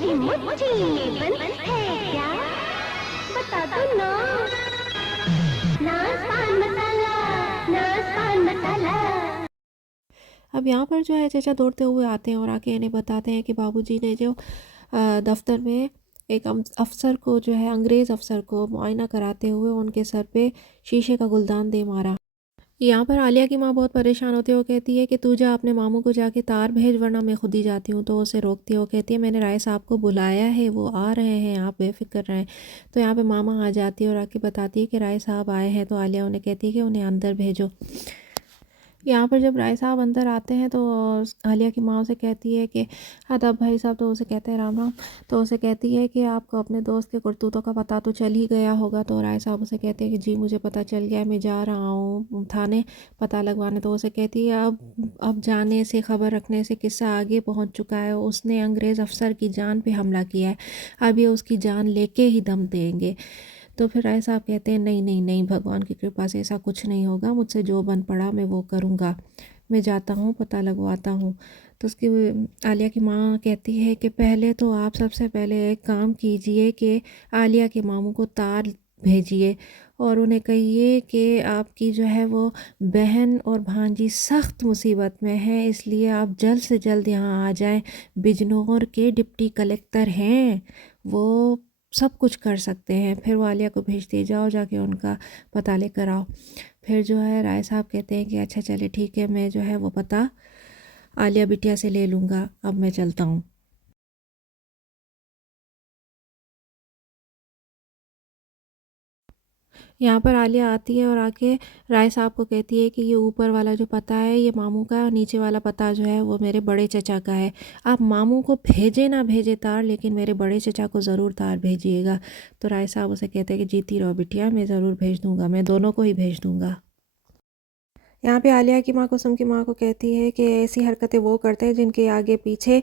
मेरी मुट्ठी में बंद है क्या? बता दो ना। नाच पान मसाला, नाच पान मसाला। अब यहाँ पर जो है चचा दौड़ते हुए आते हैं और आके इन्हें बताते हैं कि बाबूजी ने जो दफ्तर में एक अफसर को जो है अंग्रेज़ अफसर को मुआयना कराते हुए उनके सर पे शीशे का गुलदान दे मारा। यहाँ पर आलिया की माँ बहुत परेशान होती है। वो कहती है कि तू जा अपने मामू को जाके तार भेज वरना मैं खुद ही जाती हूँ। तो उसे रोकती है। वो कहती है मैंने राय साहब को बुलाया है, वो आ रहे हैं, आप बेफिक्र रहें। तो यहाँ पे मामा आ जाती है और आके बताती है कि राय साहब आए हैं। तो आलिया उन्हें कहती है कि उन्हें अंदर भेजो। यहाँ पर जब राय साहब अंदर आते हैं तो आलिया की माँ उसे कहती है कि आदाब भाई साहब। तो उसे कहते हैं राम राम। तो उसे कहती है कि आपको अपने दोस्त के करतूतों का पता तो चल ही गया होगा। तो राय साहब उसे कहते हैं कि जी मुझे पता चल गया है, मैं जा रहा हूँ थाने पता लगवाने। तो उसे कहती है अब जाने से खबर रखने से किस्सा आगे पहुँच चुका है। उसने अंग्रेज़ अफसर की जान पे हमला किया है, अब ये उसकी जान लेके ही दम देंगे। तो फिर राय साहब कहते हैं नहीं नहीं नहीं, भगवान की कृपा से ऐसा कुछ नहीं होगा, मुझसे जो बन पड़ा मैं वो करूँगा, मैं जाता हूँ पता लगवाता हूँ। तो उसकी आलिया की माँ कहती है कि पहले तो आप सबसे पहले एक काम कीजिए कि आलिया के मामू को तार भेजिए और उन्हें कहिए कि आपकी जो है वो बहन और भांजी सख्त मुसीबत में है, इसलिए आप जल्द से जल्द यहाँ आ जाएं। बिजनौर के डिप्टी कलेक्टर हैं वो, सब कुछ कर सकते हैं। फिर वो आलिया को भेजते जाओ जाके उनका पता लेकर आओ। फिर जो है राय साहब कहते हैं कि अच्छा चले ठीक है, मैं जो है वो पता आलिया बिटिया से ले लूँगा, अब मैं चलता हूँ। यहाँ पर आलिया आती है और आके राय साहब को कहती है कि ये ऊपर वाला जो पता है ये मामू का है और नीचे वाला पता जो है वो मेरे बड़े चचा का है। आप मामू को भेजे ना भेजे तार, लेकिन मेरे बड़े चचा को ज़रूर तार भेजिएगा। तो राय साहब उसे कहते हैं कि जीती रहो बिटिया, मैं ज़रूर भेज दूँगा, मैं दोनों को ही भेज दूँगा। यहाँ पे आलिया की माँ कुसुम की माँ को कहती है कि ऐसी हरकतें वो करते हैं जिनके आगे पीछे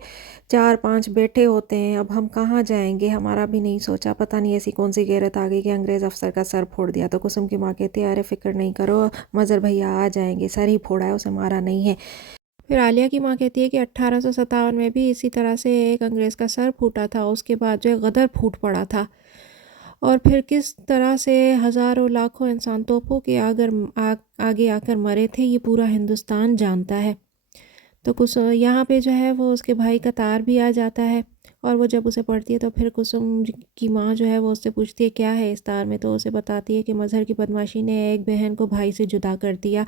4-5 बेटे होते हैं, अब हम कहाँ जाएंगे, हमारा भी नहीं सोचा, पता नहीं ऐसी कौन सी गैरत आ गई कि अंग्रेज़ अफसर का सर फोड़ दिया। तो कुसुम की माँ कहती है अरे फिक्र नहीं करो, मज़र भैया आ जाएंगे, सर ही फोड़ा है, उसे मारा नहीं है। फिर आलिया की माँ कहती है कि 1857 में भी इसी तरह से एक अंग्रेज़ का सर फूटा था, उसके बाद जो है गदर फूट पड़ा था। और फिर किस तरह से हज़ारों लाखों इंसान तोपों के आगे आकर मरे थे ये पूरा हिंदुस्तान जानता है। तो कुछ यहाँ पे जो है वो उसके भाई का तार भी आ जाता है और वो जब उसे पढ़ती है तो फिर की माँ जो है वो उससे पूछती है क्या है इस तार में। तो उसे बताती है कि मज़हर की बदमाशी ने एक बहन को भाई से जुदा कर दिया।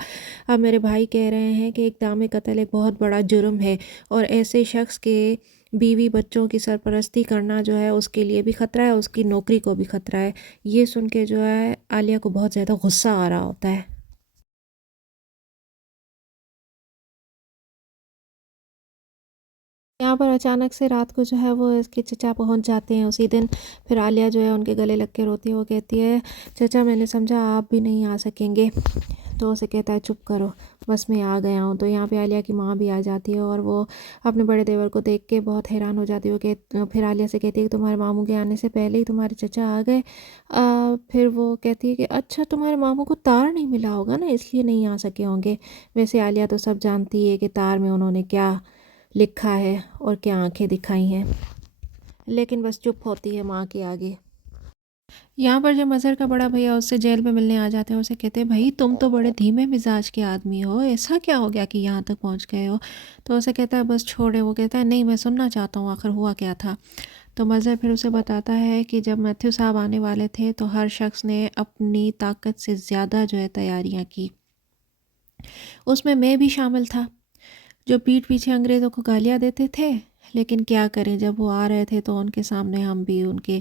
अब मेरे भाई कह रहे हैं कि इक़दाम कत्ल एक बहुत बड़ा जुर्म है और ऐसे शख्स के बीवी बच्चों की सरपरस्ती करना जो है उसके लिए भी ख़तरा है, उसकी नौकरी को भी ख़तरा है। ये सुन के जो है आलिया को बहुत ज़्यादा गुस्सा आ रहा होता है। यहाँ पर अचानक से रात को जो है वो इसके चचा पहुँच जाते हैं उसी दिन। फिर आलिया जो है उनके गले लग के रोती है। वो कहती है चचा मैंने समझा आप भी नहीं आ सकेंगे। तो उसे कहता है चुप करो, बस मैं आ गया हूँ। तो यहाँ पे आलिया की माँ भी आ जाती है और वो अपने बड़े देवर को देख के बहुत हैरान हो जाती है। वो फिर आलिया से कहती है कि तुम्हारे मामू के आने से पहले ही तुम्हारे चचा आ गए। फिर वो कहती है कि अच्छा तुम्हारे मामू को तार नहीं मिला होगा ना, इसलिए नहीं आ सके होंगे। वैसे आलिया तो सब जानती है कि तार में उन्होंने क्या लिखा है और क्या आंखें दिखाई हैं, लेकिन बस चुप होती है माँ के आगे। यहाँ पर जब मज़हर का बड़ा भैया उससे जेल में मिलने आ जाते हैं, उसे कहते हैं भाई तुम तो बड़े धीमे मिजाज के आदमी हो, ऐसा क्या हो गया कि यहाँ तक पहुँच गए हो। तो उसे कहता है बस छोड़े। वो कहता है नहीं मैं सुनना चाहता हूँ आखिर हुआ क्या था। तो मज़हर फिर उसे बताता है कि जब मैथ्यू साहब आने वाले थे तो हर शख्स ने अपनी ताकत से ज़्यादा जो है तैयारियाँ की, उसमें मैं भी शामिल था, जो पीठ पीछे अंग्रेज़ों को गालियाँ देते थे। लेकिन क्या करें, जब वो आ रहे थे तो उनके सामने हम भी उनके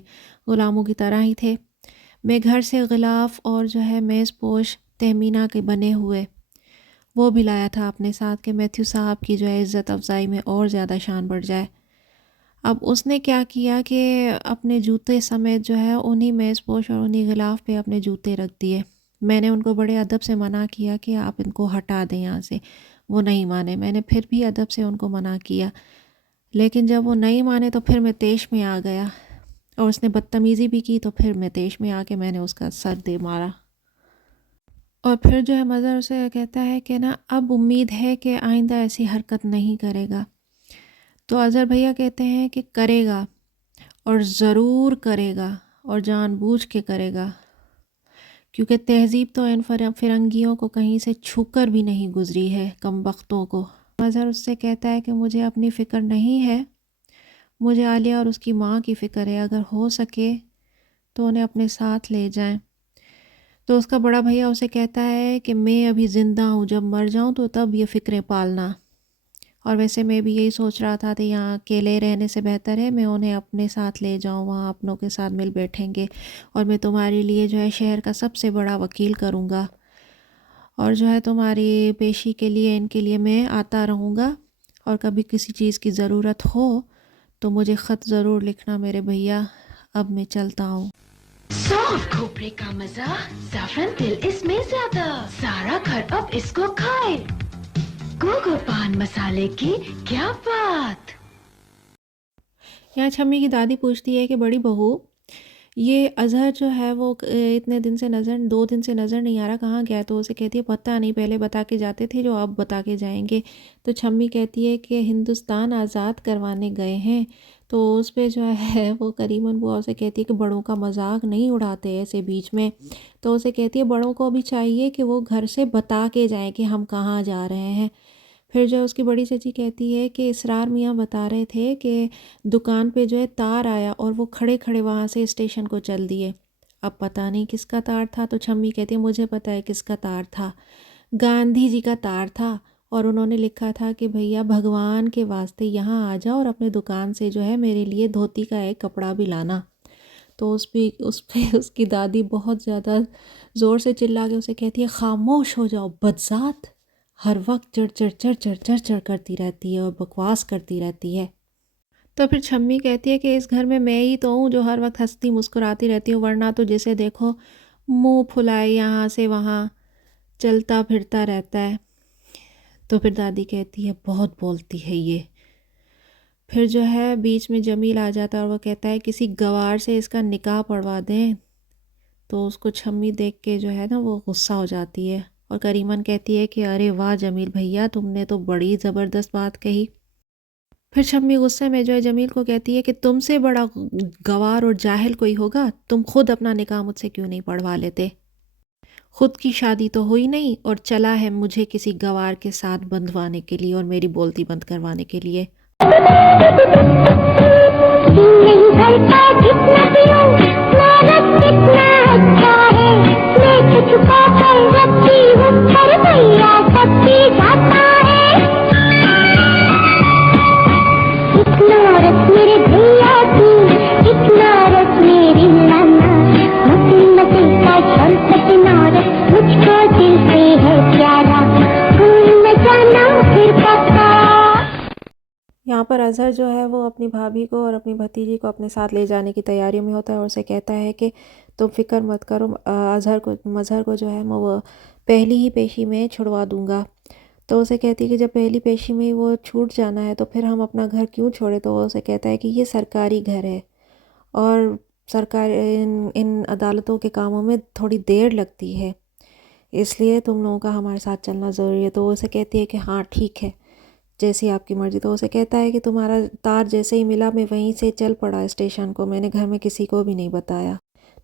ग़ुलामों की तरह ही थे। मैं घर से ग़िलाफ़ और जो है मेज़ पोश तहमीना के बने हुए वो भी लाया था अपने साथ कि मैथ्यू साहब की जो है इज़्ज़त अफ़ज़ाई में और ज़्यादा शान बढ़ जाए। अब उसने क्या किया कि अपने जूते समेत जो है उन्हीं मेज़ पोश और उन्हीं ग़िलाफ़ पे अपने जूते रख दिए। मैंने उनको बड़े अदब से मना किया कि आप इनको हटा दें यहाँ से, वो नहीं माने। मैंने फिर भी अदब से उनको मना किया, लेकिन जब वो नहीं माने तो फिर मैं तेश में आ गया और उसने बदतमीज़ी भी की। तो फिर मैं तेश में आके मैंने उसका सर दे मारा। और फिर जो है मज़हर उसे कहता है कि ना अब उम्मीद है कि आइंदा ऐसी हरकत नहीं करेगा। तो अज़हर भैया कहते हैं कि करेगा, और ज़रूर करेगा और जानबूझ के करेगा, क्योंकि तहज़ीब तो इन फिरंगियों को कहीं से छूकर भी नहीं गुजरी है, कमबख्तों को। अज़हर उससे कहता है कि मुझे अपनी फ़िक्र नहीं है, मुझे आलिया और उसकी माँ की फ़िक्र है, अगर हो सके तो उन्हें अपने साथ ले जाएं। तो उसका बड़ा भैया उसे कहता है कि मैं अभी ज़िंदा हूँ, जब मर जाऊँ तो तब ये फ़िक्रें पालना। और वैसे मैं भी यही सोच रहा था कि यहाँ अकेले रहने से बेहतर है मैं उन्हें अपने साथ ले जाऊँ, वहाँ अपनों के साथ मिल बैठेंगे और मैं तुम्हारे लिए जो है शहर का सबसे बड़ा वकील करूँगा, और जो है तुम्हारी पेशी के लिए इनके लिए मैं आता रहूँगा, और कभी किसी चीज़ की ज़रूरत हो तो मुझे ख़त ज़रूर लिखना मेरे भैया। अब मैं चलता हूँ। सॉफ्ट खोपरे का मजा, ज़ाफ़रान तिल इसमें ज्यादा, सारा घर अब इसको खाए। गोगो पान मसाले की क्या बात। यहाँ छम्मी की दादी पूछती है कि बड़ी बहू, ये अज़हर जो है वो इतने दिन से 2 दिन से नज़र नहीं आ रहा, कहाँ गया? तो उसे कहती है पता नहीं, पहले बता के जाते थे जो अब बता के जाएंगे। तो छम्मी कहती है कि हिंदुस्तान आज़ाद करवाने गए हैं। तो उस पर जो है वो करीमन बुआ उसे कहती है कि बड़ों का मजाक नहीं उड़ाते ऐसे बीच में। तो उसे कहती है बड़ों को भी चाहिए कि वो घर से बता के जाएँ कि हम कहाँ जा रहे हैं। फिर जो उसकी बड़ी चाची कहती है कि इसरार मियाँ बता रहे थे कि दुकान पे जो है तार आया और वो खड़े खड़े वहाँ से स्टेशन को चल दिए। अब पता नहीं किसका तार था। तो छम्मी कहती है मुझे पता है किसका तार था, गांधी जी का तार था, और उन्होंने लिखा था कि भैया भगवान के वास्ते यहाँ आ जाओ और अपने दुकान से जो है मेरे लिए धोती का एक कपड़ा भी लाना। तो उस पे उसकी दादी बहुत ज़्यादा ज़ोर से चिल्ला के उसे कहती है खामोश हो जाओ बदज़ात, हर वक्त चढ़ चढ़ चढ़ चढ़ चढ़ चढ़ करती रहती है और बकवास करती रहती है। तो फिर छम्मी कहती है कि इस घर में मैं ही तो हूँ जो हर वक्त हंसती मुस्कुराती रहती हूँ, वरना तो जिसे देखो मुंह फुलाए यहाँ से वहाँ चलता फिरता रहता है। तो फिर दादी कहती है बहुत बोलती है ये। फिर जो है बीच में जमील आ जाता है और वो कहता है किसी गवार से इसका निकाह पढ़वा दें। तो उसको छम्मी देख के जो है ना वो गुस्सा हो जाती है, और करीमन कहती है कि अरे वाह जमील भैया, तुमने तो बड़ी ज़बरदस्त बात कही। फिर छम्मी गुस्से में जो है जमील को कहती है कि तुमसे बड़ा गवार और जाहिल कोई होगा, तुम खुद अपना निकाह मुझसे क्यों नहीं पढ़वा लेते? खुद की शादी तो हुई नहीं और चला है मुझे किसी गवार के साथ बंधवाने के लिए और मेरी बोलती बंद करवाने के लिए। नहीं भरता जितना पियो मेरा कितना अच्छा है, मैं तो छुपा कर रखती हूँ पर भैया सब पी जाता है। इतना रस मेरे भैया की, इतना रस मेरी नाना, मस्ती मस्ती का चलता किनारा मुझको दिल से है प्यारा, भूल न जाना फिर पक्का। यहाँ पर अज़हर जो है वो अपनी भाभी को और अपनी भतीजी को अपने साथ ले जाने की तैयारी में होता है और उसे कहता है कि तुम फिक्र मत करो, मज़हर को जो है मैं वो पहली ही पेशी में छुड़वा दूँगा। तो उसे कहती है कि जब पहली पेशी में वो छूट जाना है तो फिर हम अपना घर क्यों छोड़े। तो वो उसे कहता है कि ये सरकारी घर है और सरकार इन अदालतों के कामों में थोड़ी देर लगती है, इसलिए तुम लोगों का हमारे साथ चलना ज़रूरी है। तो वो उसे कहती है कि हाँ ठीक है, जैसी आपकी मर्ज़ी। तो उसे कहता है कि तुम्हारा तार जैसे ही मिला मैं वहीं से चल पड़ा स्टेशन को, मैंने घर में किसी को भी नहीं बताया।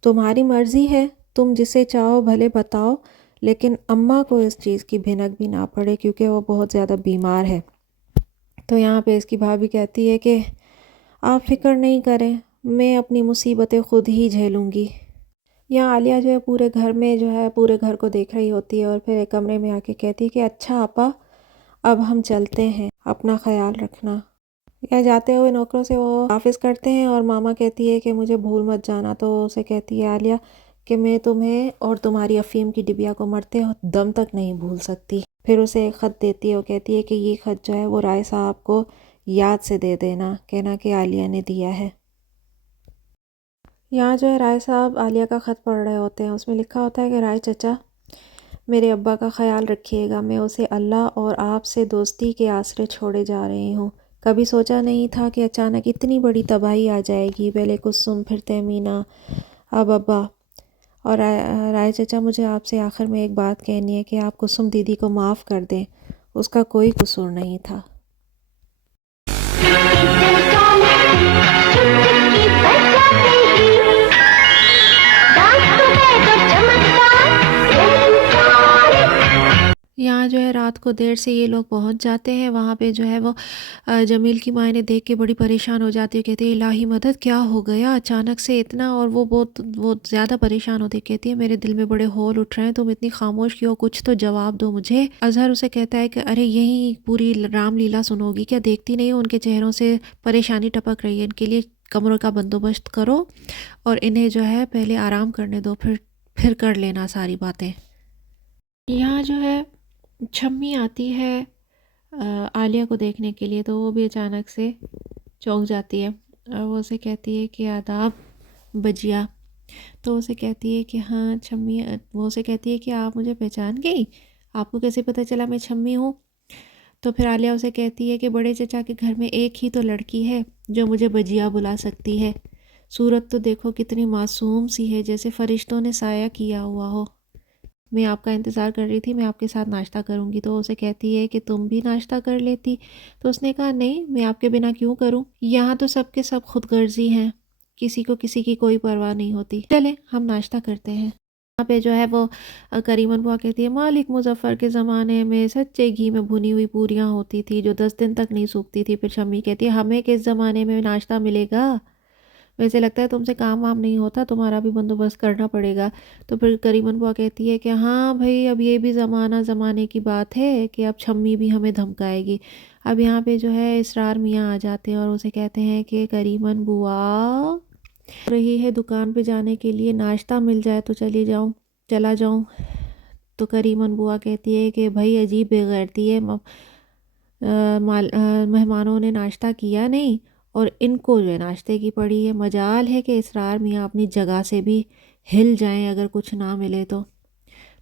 तुम्हारी मर्ज़ी है, तुम जिसे चाहो भले बताओ, लेकिन अम्मा को इस चीज़ की भिनक भी ना पड़े क्योंकि वो बहुत ज़्यादा बीमार है। तो यहाँ पे इसकी भाभी कहती है कि आप फ़िक्र नहीं करें, मैं अपनी मुसीबतें ख़ुद ही झेलूँगी। यहाँ आलिया जो है पूरे घर में जो है पूरे घर को देख रही होती है और फिर एक कमरे में आके कहती है कि अच्छा आपा अब हम चलते हैं, अपना ख्याल रखना। या जाते हुए नौकरों से वो हाफिज़ करते हैं और मामा कहती है कि मुझे भूल मत जाना। तो उसे कहती है आलिया कि मैं तुम्हें और तुम्हारी अफ़ीम की डिबिया को मरते हो दम तक नहीं भूल सकती। फिर उसे एक ख़त देती है, वो कहती है कि ये ख़त जो है वो राय साहब को याद से दे देना, कहना कि आलिया ने दिया है। यहाँ जो है राय साहब आलिया का ख़त पढ़ रहे होते हैं, उसमें लिखा होता है कि राय चचा मेरे अब्बा का ख्याल रखिएगा, मैं उसे अल्लाह और आपसे दोस्ती के आसरे छोड़े जा रही हूँ। कभी सोचा नहीं था कि अचानक इतनी बड़ी तबाही आ जाएगी, पहले कुसुम फिर तहमीना अब अब्बा। और राय चचा मुझे आपसे आखिर में एक बात कहनी है कि आप कुसुम दीदी को माफ़ कर दें, उसका कोई कसूर नहीं था। यहाँ जो है रात को देर से ये लोग पहुँच जाते हैं। वहाँ पे जो है वो जमील की माँ इन्हें देख के बड़ी परेशान हो जाती है। कहती है इलाही मदद, क्या हो गया अचानक से इतना? और वो बहुत ज़्यादा परेशान होती है। कहती है मेरे दिल में बड़े होल उठ रहे हैं, तुम इतनी खामोश क्यों, कुछ तो जवाब दो मुझे। अजहर उसे कहता है कि अरे यही पूरी रामलीला सुनोगी क्या, देखती नहीं हो उनके चेहरों से परेशानी टपक रही है, इनके लिए कमरों का बंदोबस्त करो और इन्हें जो है पहले आराम करने दो, फिर कर लेना सारी बातें। यहाँ जो है छम्मी आती है आलिया को देखने के लिए, तो वो भी अचानक से चौंक जाती है और वो उसे कहती है कि आदाब बजिया। तो उसे कहती है कि हाँ छम्मी, वो उसे कहती है कि आप मुझे पहचान गई, आपको कैसे पता चला मैं छम्मी हूँ? तो फिर आलिया उसे कहती है कि बड़े चचा के घर में एक ही तो लड़की है जो मुझे बजिया बुला सकती है। सूरत तो देखो कितनी मासूम सी है, जैसे फरिश्तों ने साया किया हुआ हो। मैं आपका इंतज़ार कर रही थी, मैं आपके साथ नाश्ता करूंगी। तो उसे कहती है कि तुम भी नाश्ता कर लेती। तो उसने कहा नहीं, मैं आपके बिना क्यों करूं, यहाँ तो सबके सब खुदगर्जी हैं, किसी को किसी की कोई परवाह नहीं होती, चले हम नाश्ता करते हैं। यहाँ पे जो है वो करीमन बुआ कहती है मालिक मुजफ्फर के ज़माने में सच्चे घी में भुनी हुई पूरियाँ होती थी जो 10 दिन तक नहीं सूखती थी। फिर शम्मी कहती है हमें किस ज़माने में नाश्ता मिलेगा, वैसे लगता है तुमसे काम वाम नहीं होता, तुम्हारा भी बंदोबस्त करना पड़ेगा। तो फिर करीमन बुआ कहती है कि हाँ भाई, अब ये भी ज़माने की बात है कि अब छम्मी भी हमें धमकाएगी। अब यहाँ पे जो है इसरार मियाँ आ जाते हैं और उसे कहते हैं कि करीमन बुआ रही है दुकान पे जाने के लिए, नाश्ता मिल जाए तो चला जाऊँ। तो करीमन बुआ कहती है कि भाई अजीब बेगैरती है, मेहमानों ने नाश्ता किया नहीं और इनको जो है नाश्ते की पड़ी है। मजाल है कि इसरार मियाँ अपनी जगह से भी हिल जाएं अगर कुछ ना मिले तो।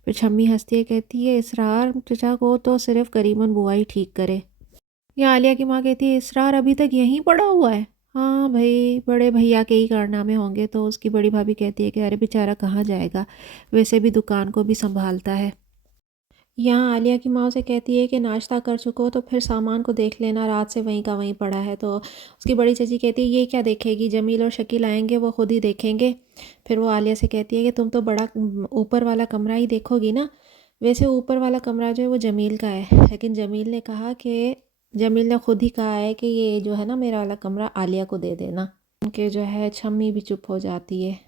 फिर छम्मी हंसती है, कहती है इसरार चचा को तो सिर्फ करीमन बुआ ही ठीक करे। या आलिया की माँ कहती है इसरार अभी तक यहीं पड़ा हुआ है। हाँ भाई, बड़े भैया के ही कारनामे होंगे। तो उसकी बड़ी भाभी कहती है कि अरे बेचारा कहाँ जाएगा, वैसे भी दुकान को भी संभालता है। यहाँ आलिया की माँ उसे कहती है कि नाश्ता कर चुको तो फिर सामान को देख लेना, रात से वहीं का वहीं पड़ा है। तो उसकी बड़ी चाची कहती है ये क्या देखेगी, जमील और शकील आएंगे वो खुद ही देखेंगे। फिर वो आलिया से कहती है कि तुम तो बड़ा ऊपर वाला कमरा ही देखोगी ना। वैसे ऊपर वाला कमरा जो है वो जमील का है, लेकिन जमील ने खुद ही कहा है कि ये जो है ना मेरा वाला कमरा आलिया को दे देना। उनके जो है छम्मी भी चुप हो जाती है।